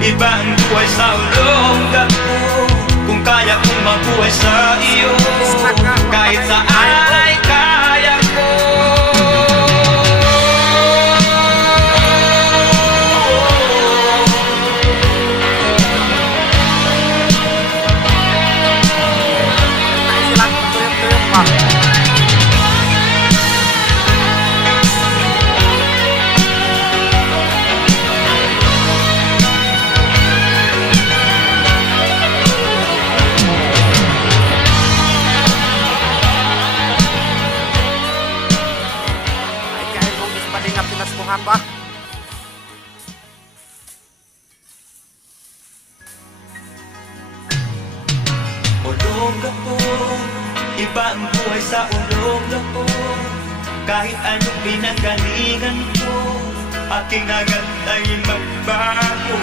Iba ang buhay sa ulong dako. Kung kaya kong mabuhay sa iyo, kahit saan ay kaya ko. Apa? Ulong dako, iba ang buhay sa ulong dako. Kahit anong pinagalingan ko, aking agad ay magbago.